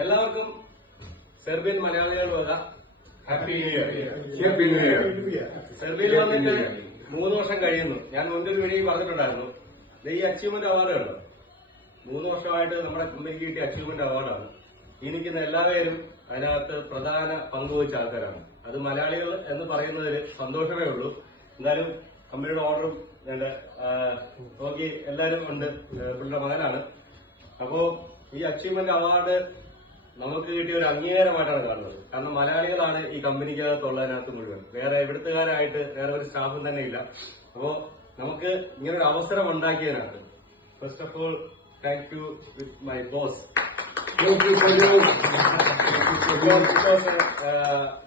എല്ലാവർക്കും സെർബിയൻ മലയാളികൾ വക happy new year. Happy new year. സെർബിയയിൽ വന്നിട്ട് 3 വർഷം കഴിയുന്നു. ഞാൻ മുൻപൊരു വീഡിയോ പറഞ്ഞിട്ടുണ്ടായിരുന്നു. ഈ അച്ചീവ്മെന്റ് അവാർഡ് കണ്ടോ, 3 വർഷമായിട്ട് നമ്മുടെ കമ്പനിക്ക് കിട്ടിയ അച്ചീവ്മെന്റ് അവാർഡാണ്. ഈ നിൽക്കുന്ന എല്ലാവരും അതിനകത്ത് പ്രധാന പങ്കുവച്ച ആൾക്കാരാണ്. അത് മലയാളികൾ എന്ന് പറയുന്നതിൽ സന്തോഷമേ ഉള്ളൂ. എന്തായാലും കമ്പനിയുടെ ഓർഡറും നോക്കി എല്ലാവരും ഉണ്ട്. പുള്ളിയുടെ മകനാണ്. അപ്പോ ഈ അച്ചീവ്മെന്റ് അവാർഡ് നമുക്ക് കിട്ടിയ ഒരു അംഗീകാരമായിട്ടാണ് കാണുന്നത്. കാരണം മലയാളികളാണ് ഈ കമ്പനിക്കകത്തുള്ളതിനകത്ത് മുഴുവൻ. വേറെ എവിടുത്തുകാരായിട്ട് വേറെ ഒരു സ്റ്റാഫും തന്നെ ഇല്ല. അപ്പോ നമുക്ക് ഇങ്ങനൊരു അവസരം ഉണ്ടാക്കിയതിനകത്ത് first of all thank you with my boss.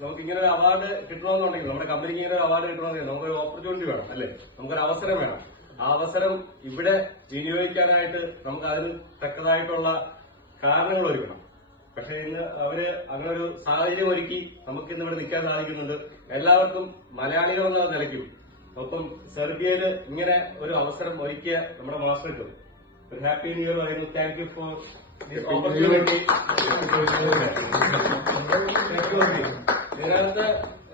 നമുക്ക് ഇങ്ങനെ ഒരു അവാർഡ് കിട്ടണമെന്നുണ്ടെങ്കിൽ, നമ്മുടെ കമ്പനിക്ക് ഇങ്ങനെ ഒരു അവാർഡ് കിട്ടണമെന്നുണ്ടെങ്കിൽ നമുക്കൊരു ഓപ്പർച്യൂണിറ്റി വേണം, അല്ലെ? നമുക്കൊരു അവസരം വേണം. ആ അവസരം ഇവിടെ വിനിയോഗിക്കാനായിട്ട് നമുക്ക് അതിന് തക്കതായിട്ടുള്ള കാരണങ്ങൾ ഒരുക്കണം. പക്ഷെ ഇന്ന് അവര് അങ്ങനെ ഒരു സാഹചര്യം ഒരുക്കി നമുക്ക് ഇന്ന് ഇവിടെ നിൽക്കാൻ സാധിക്കുന്നുണ്ട്. എല്ലാവർക്കും മലയാളികൾ എന്ന നിലയ്ക്കും ഒപ്പം സെർബിയയില് ഇങ്ങനെ ഒരു അവസരം ഒരുക്കിയ നമ്മുടെ മാസ്റ്റർക്കും ഒരു ഹാപ്പി ന്യൂ ഇയർ പറയുന്നു. Thank you for this opportunity. ഇതിനകത്ത്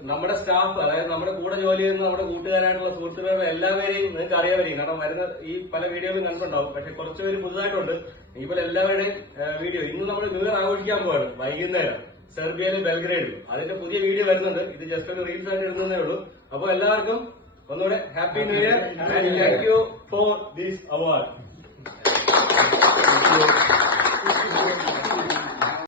നമ്മുടെ സ്റ്റാഫ്, അതായത് നമ്മുടെ കൂടെ ജോലി ചെയ്യുന്ന നമ്മുടെ കൂട്ടുകാരായിട്ടുള്ള സുഹൃത്തുക്കളുടെ എല്ലാവരെയും നിങ്ങൾക്ക് അറിയാമായിരിക്കും. കാരണം വരുന്ന ഈ പല വീഡിയോകളും കണ്ടിട്ടുണ്ടാവും. പക്ഷെ കുറച്ചുപേര് പുതുതായിട്ടുണ്ട്. ഇതുപോലെ എല്ലാവരുടെയും വീഡിയോ ഇന്ന് നമ്മൾ ന്യൂ ഇയർ ആഘോഷിക്കാൻ പോവാണ് വൈകുന്നേരം സെർബിയയിലെ ബെൽഗ്രേഡിൽ. അതിന്റെ പുതിയ വീഡിയോ വരുന്നുണ്ട്. ഇത് ജസ്റ്റ് ഒരു റീൽസ് ആയിട്ട് ഇടുന്നതേ ഉള്ളൂ. അപ്പോൾ എല്ലാവർക്കും ഒന്നുകൂടെ happy new year and thank you for this award.